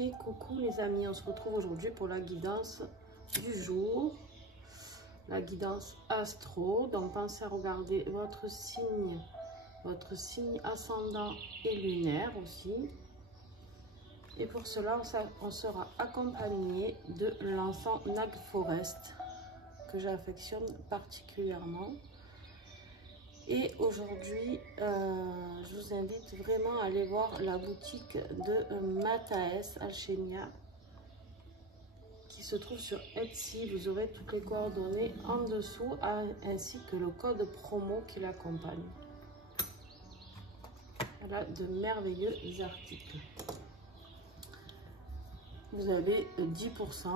Et coucou les amis, on se retrouve aujourd'hui pour la guidance du jour, la guidance astro. Donc pensez à regarder votre signe ascendant et lunaire aussi. Et pour cela, on sera accompagné de l'encens Nag Forest que j'affectionne particulièrement. Et aujourd'hui, je vous invite vraiment à aller voir la boutique de Mathaes Alchemia qui se trouve sur Etsy. Vous aurez toutes les coordonnées en dessous ainsi que le code promo qui l'accompagne. Voilà de merveilleux articles. Vous avez 10%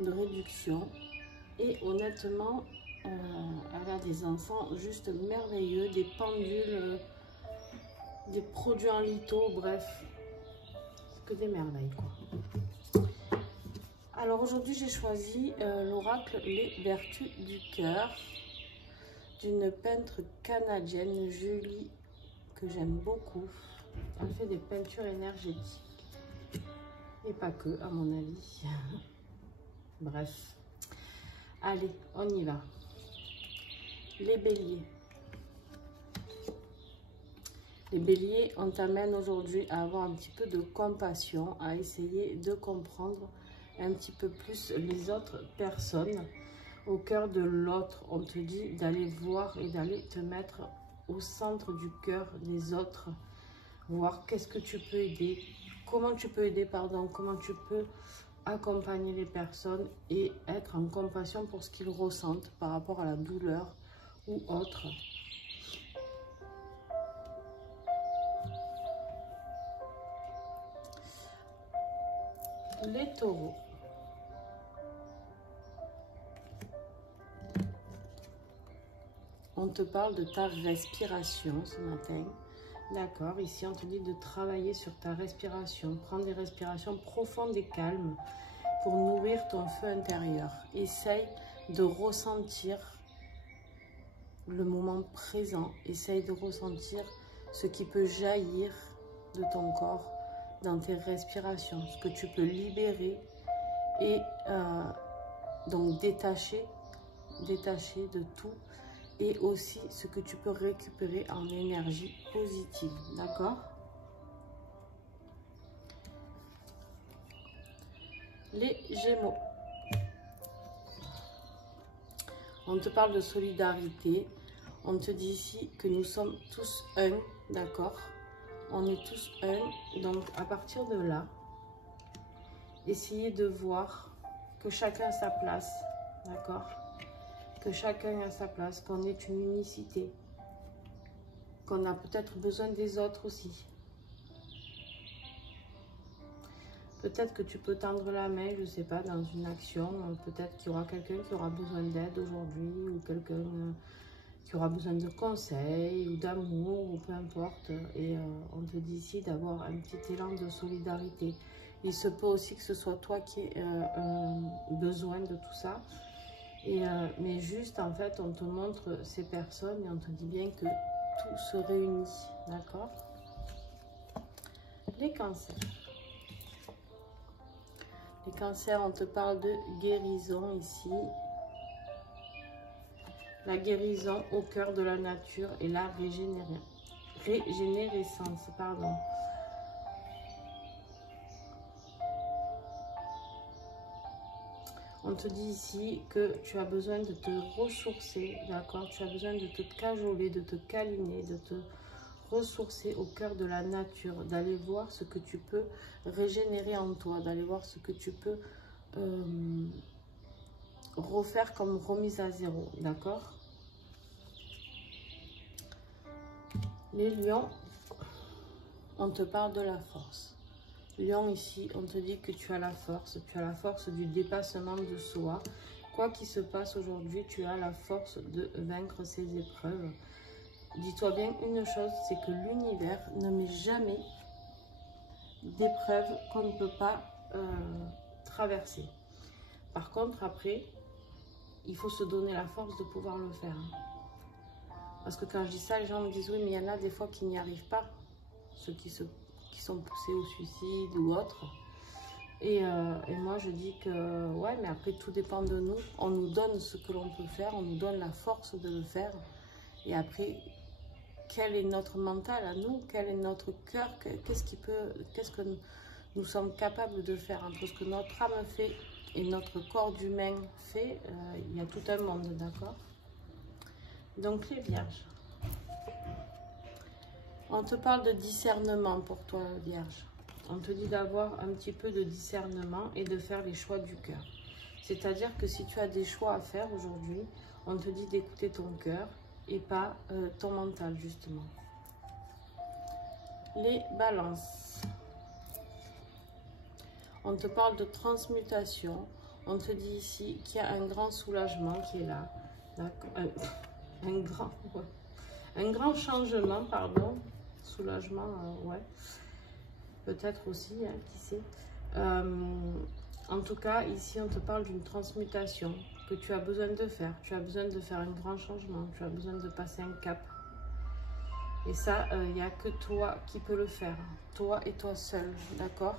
de réduction et honnêtement, elle a des encens juste merveilleux, des pendules, des produits en litho, bref, c'est que des merveilles quoi. Alors aujourd'hui j'ai choisi l'oracle Les Vertus du Cœur d'une peintre canadienne, Julie, que j'aime beaucoup. Elle fait des peintures énergétiques et pas que, à mon avis. Bref, allez, on y va. Les béliers. Les béliers, on t'amène aujourd'hui à avoir un petit peu de compassion, à essayer de comprendre un petit peu plus les autres personnes. Au cœur de l'autre, on te dit d'aller voir et d'aller te mettre au centre du cœur des autres, voir qu'est-ce que tu peux aider, comment tu peux aider, pardon, comment tu peux accompagner les personnes et être en compassion pour ce qu'ils ressentent par rapport à la douleur ou autre. Les taureaux. On te parle de ta respiration ce matin. D'accord, ici on te dit de travailler sur ta respiration. Prendre des respirations profondes et calmes pour nourrir ton feu intérieur. Essaye de ressentir le moment présent. Essaye de ressentir ce qui peut jaillir de ton corps dans tes respirations, ce que tu peux libérer et donc détacher de tout, et aussi ce que tu peux récupérer en énergie positive, d'accord? Les Gémeaux. On te parle de solidarité. On te dit ici que nous sommes tous un, d'accord? On est tous un. Donc, à partir de là, essayez de voir que chacun a sa place, d'accord? Que chacun a sa place, qu'on est une unicité, qu'on a peut-être besoin des autres aussi. Peut-être que tu peux tendre la main, je ne sais pas, dans une action. Peut-être qu'il y aura quelqu'un qui aura besoin d'aide aujourd'hui, ou quelqu'un qui aura besoin de conseils, ou d'amour, ou peu importe. Et on te dit ici d'avoir un petit élan de solidarité. Il se peut aussi que ce soit toi qui aies besoin de tout ça. Mais juste, en fait, on te montre ces personnes et on te dit bien que tout se réunit, d'accord? Les cancers. Les cancers, on te parle de guérison ici. La guérison au cœur de la nature et la régénérescence, pardon. On te dit ici que tu as besoin de te ressourcer, d'accord? Tu as besoin de te cajoler, de te câliner, de te ressourcer au cœur de la nature, d'aller voir ce que tu peux régénérer en toi, d'aller voir ce que tu peux refaire comme remise à zéro, d'accord? Les lions, on te parle de la force. Lion, ici, on te dit que tu as la force du dépassement de soi. Quoi qu'il se passe aujourd'hui, tu as la force de vaincre ces épreuves. Dis-toi bien une chose, c'est que l'univers ne met jamais d'épreuves qu'on ne peut pas traverser. Par contre, après, il faut se donner la force de pouvoir le faire. Parce que quand je dis ça, les gens me disent, oui, mais il y en a des fois qui n'y arrivent pas, ceux qui sont poussés au suicide ou autre. Et moi, je dis que, ouais, mais après, tout dépend de nous. On nous donne ce que l'on peut faire, on nous donne la force de le faire. Et après, quel est notre mental à nous? Quel est notre cœur? Qu'est-ce que nous sommes capables de faire entre ce que notre âme fait et notre corps d'humain fait? Il y a tout un monde, d'accord? Donc, les vierges. On te parle de discernement pour toi, vierge. On te dit d'avoir un petit peu de discernement et de faire les choix du cœur. C'est-à-dire que si tu as des choix à faire aujourd'hui, on te dit d'écouter ton cœur et pas ton mental, justement. Les balances. On te parle de transmutation. On te dit ici qu'il y a un grand soulagement qui est là. Un grand changement, pardon. Soulagement, ouais. Peut-être aussi, hein, qui sait. En tout cas, ici, on te parle d'une transmutation que tu as besoin de faire. Tu as besoin de faire un grand changement. Tu as besoin de passer un cap. Et ça, il n'y a que toi qui peux le faire. Toi et toi seul, d'accord?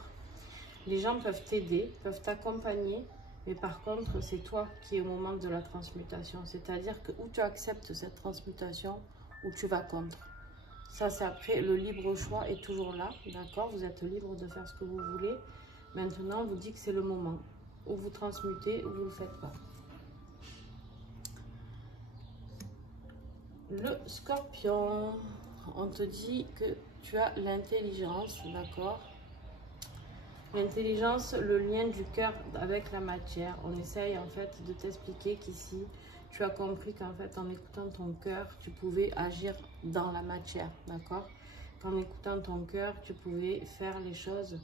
Les gens peuvent t'aider, peuvent t'accompagner. Mais par contre, c'est toi qui es au moment de la transmutation. C'est-à-dire que ou tu acceptes cette transmutation, ou tu vas contre. Ça, c'est après, le libre choix est toujours là, d'accord? Vous êtes libre de faire ce que vous voulez. Maintenant, on vous dit que c'est le moment. Ou vous transmutez, ou vous ne le faites pas. Le scorpion, on te dit que tu as l'intelligence, d'accord? L'intelligence, le lien du cœur avec la matière. On essaye en fait de t'expliquer qu'ici, tu as compris qu'en fait, en écoutant ton cœur, tu pouvais agir dans la matière, d'accord? Qu'en écoutant ton cœur, tu pouvais faire les choses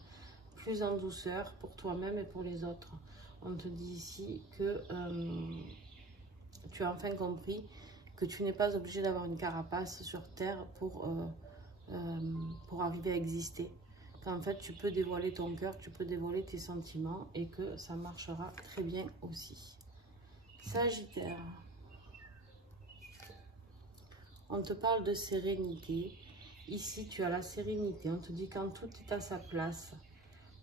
plus en douceur pour toi-même et pour les autres. On te dit ici que tu as enfin compris que tu n'es pas obligé d'avoir une carapace sur Terre pour arriver à exister. Qu'en fait, tu peux dévoiler ton cœur, tu peux dévoiler tes sentiments et que ça marchera très bien aussi. Sagittaire. On te parle de sérénité. Ici, tu as la sérénité. On te dit quand tout est à sa place.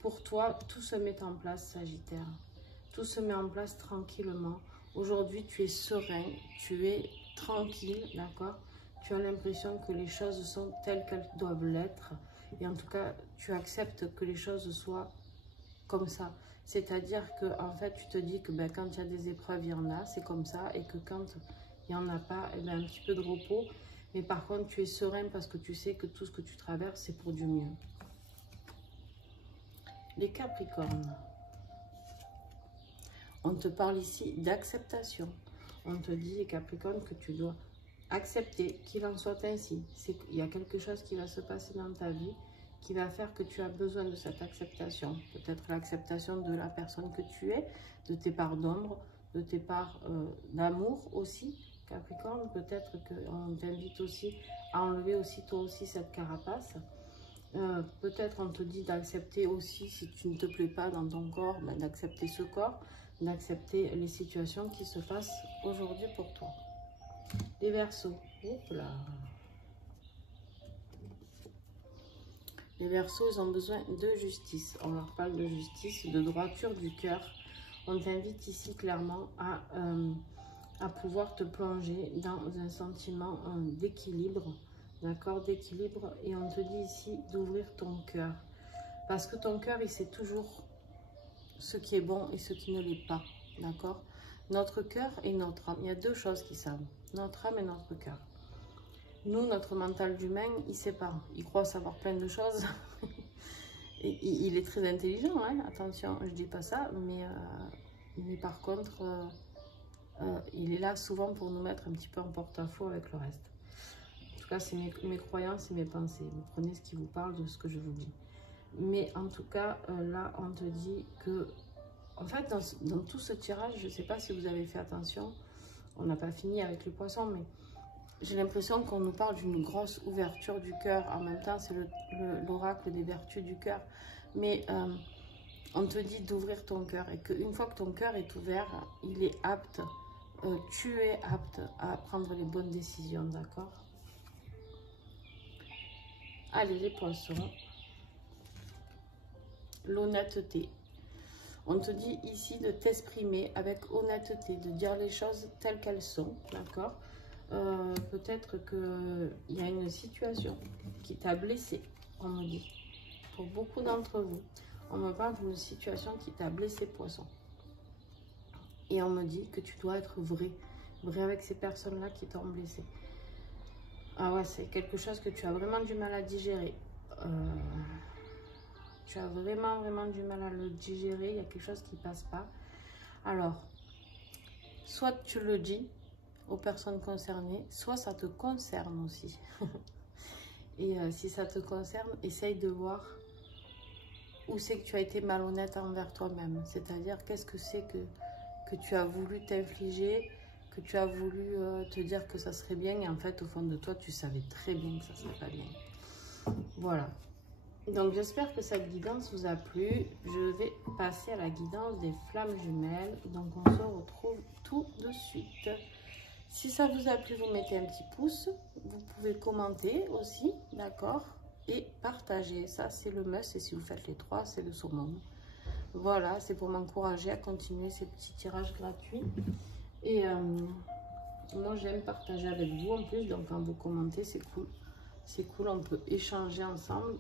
Pour toi, tout se met en place, Sagittaire. Tout se met en place tranquillement. Aujourd'hui, tu es serein, tu es tranquille, d'accord? Tu as l'impression que les choses sont telles qu'elles doivent l'être. Et en tout cas, tu acceptes que les choses soient comme ça. C'est-à-dire que en fait, tu te dis que ben, quand il y a des épreuves, il y en a, c'est comme ça. Et que quand il n'y en a pas, eh ben, un petit peu de repos. Mais par contre, tu es serein parce que tu sais que tout ce que tu traverses, c'est pour du mieux. Les Capricornes. On te parle ici d'acceptation. On te dit, les Capricornes, que tu dois accepter qu'il en soit ainsi. Il y a quelque chose qui va se passer dans ta vie qui va faire que tu as besoin de cette acceptation. Peut-être l'acceptation de la personne que tu es, de tes parts d'ombre, de tes parts d'amour aussi, Capricorne. Peut-être qu'on t'invite aussi à enlever aussi toi aussi cette carapace. Peut-être on te dit d'accepter aussi, si tu ne te plais pas dans ton corps, ben d'accepter ce corps, d'accepter les situations qui se passent aujourd'hui pour toi. Les Verseaux. Hop là. Les Verseaux, ils ont besoin de justice. On leur parle de justice, de droiture du cœur. On t'invite ici clairement à pouvoir te plonger dans un sentiment d'équilibre. D'accord, d'équilibre. Et on te dit ici d'ouvrir ton cœur. Parce que ton cœur, il sait toujours ce qui est bon et ce qui ne l'est pas. D'accord? Notre cœur et notre âme. Il y a deux choses qui savent. Notre âme et notre cœur. Nous, notre mental d'humain, il ne sait pas. Il croit savoir plein de choses. Et il est très intelligent, hein? Attention, je ne dis pas ça. Mais par contre, il est là souvent pour nous mettre un petit peu en porte-à-faux avec le reste. En tout cas, c'est mes croyances et mes pensées. Vous prenez ce qui vous parle de ce que je vous dis. Mais en tout cas, là, on te dit que... En fait, dans tout ce tirage, je ne sais pas si vous avez fait attention. On n'a pas fini avec les poissons, mais j'ai l'impression qu'on nous parle d'une grosse ouverture du cœur. En même temps, c'est l'oracle des vertus du cœur. Mais on te dit d'ouvrir ton cœur. Et qu'une fois que ton cœur est ouvert, il est apte, tu es apte à prendre les bonnes décisions, d'accord? Allez, les poissons. L'honnêteté. On te dit ici de t'exprimer avec honnêteté, de dire les choses telles qu'elles sont, d'accord? Peut-être qu'il y a une situation qui t'a blessé, on me dit. Pour beaucoup d'entre vous, on me parle d'une situation qui t'a blessé, poisson. Et on me dit que tu dois être vrai, vrai avec ces personnes-là qui t'ont blessé. Ah ouais, c'est quelque chose que tu as vraiment du mal à digérer. Tu as vraiment du mal à le digérer, il y a quelque chose qui passe pas. Alors, soit tu le dis aux personnes concernées, soit ça te concerne aussi. Et si ça te concerne, essaye de voir où c'est que tu as été malhonnête envers toi-même. C'est-à-dire, qu'est-ce que c'est que tu as voulu t'infliger, que tu as voulu te dire que ça serait bien, et en fait, au fond de toi, tu savais très bien que ça serait pas bien. Voilà. Donc, j'espère que cette guidance vous a plu. Je vais passer à la guidance des flammes jumelles. Donc, on se retrouve tout de suite. Si ça vous a plu, vous mettez un petit pouce. Vous pouvez commenter aussi, d'accord? Et partager. Ça, c'est le must. Et si vous faites les 3, c'est le summum. Voilà, c'est pour m'encourager à continuer ces petits tirages gratuits. Et moi, j'aime partager avec vous en plus. Donc, quand vous commentez, c'est cool. C'est cool, on peut échanger ensemble.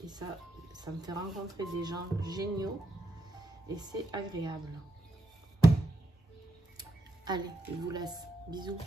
Et ça me fait rencontrer des gens géniaux. Et c'est agréable. Allez, je vous laisse. Bisous.